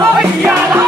哎呀，他。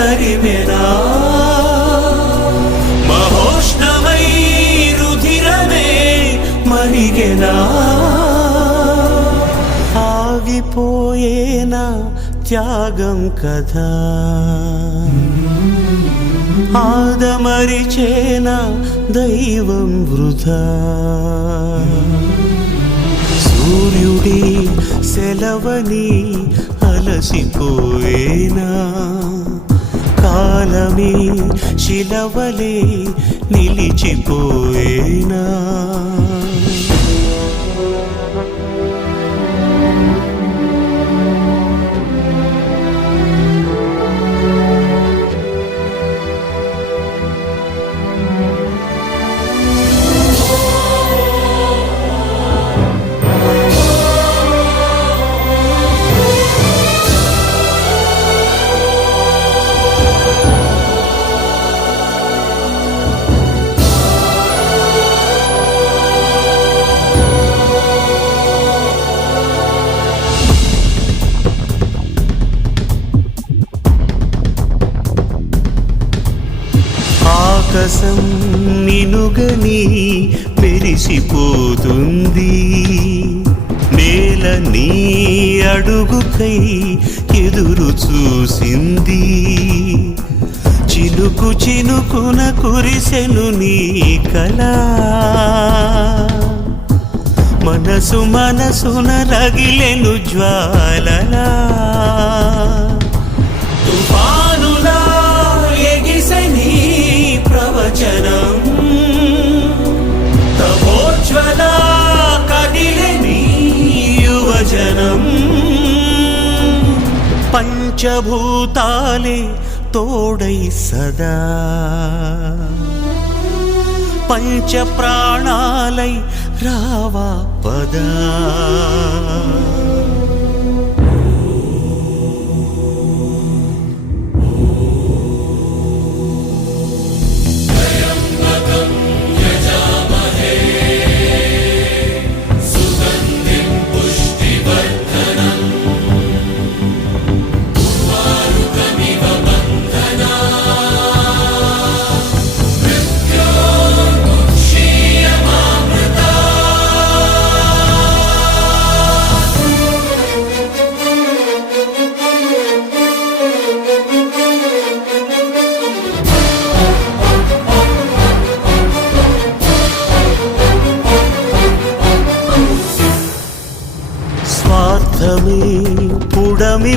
తరిమెనా? మహోష్ణమై రుధిరమే మరిగెనా? ఆగిపోయేనా త్యాగం కదా ఆదమరిచేన దైవం వృధా? సూర్యుడి సెలవని అలసిపోయేనా? కాలమే శిలవలే నిలిచిపోయేనా? ఎదురు చూసింది. చినుకు చినుకున కురిసెను నీ కళ. మనసు మనసున రగిలెను జ్వాలలా. పంచభూతాలే తోడై సదా. పంచ ప్రాణాలై రావా పదా.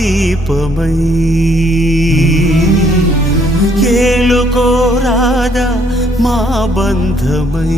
దీపమై ఏలుకోరాదా మా బంధమై.